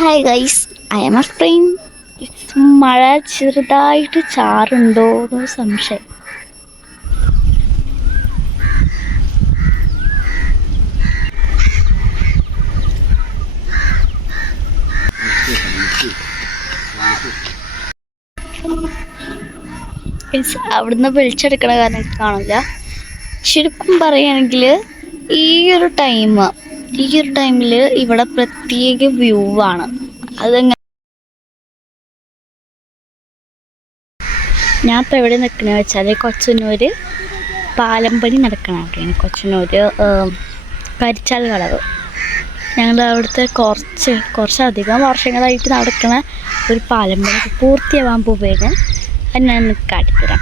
Hi guys, I M Afreen. മഴ ചെറുതായിട്ട് ചാറുണ്ടോ എന്ന് സംശയം. അവിടുന്ന് വിളിച്ചെടുക്കണ കാരണം കാണില്ല. ശരിക്കും പറയുകയാണെങ്കിൽ ഈ ഒരു ടൈമിൽ ഇവിടെ പ്രത്യേക വ്യൂ ആണ്. അതെങ്ങനെ ഞാൻ ഇപ്പോൾ എവിടെ നിൽക്കുന്നത് വെച്ചാൽ കൊച്ചനൂർ പാലമ്പണി നടക്കണ അവിടെയാണ്. കൊച്ചനൂർ കരിച്ചാൽ കളവ്. ഞങ്ങൾ അവിടുത്തെ കുറച്ചധികം വർഷങ്ങളായിട്ട് നടക്കുന്ന ഒരു പാലമ്പണി പൂർത്തിയാവാൻ പോവുകയാണ്. അത് ഞാൻ കാട്ടിത്തരാം.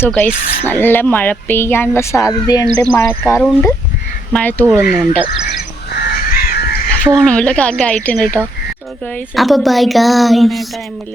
സോ ഗൈസ്, നല്ല മഴ പെയ്യാനുള്ള സാധ്യതയുണ്ട്. മഴക്കാറുണ്ട്, മഴ തൂളുന്നുണ്ട്. ഫോണിലൊക്കെ ആകെ ആയിട്ടുണ്ട് കേട്ടോ. സോ ഗൈസ്, അപ്പോൾ ബൈ ഗൈസ്. ടൈമിൽ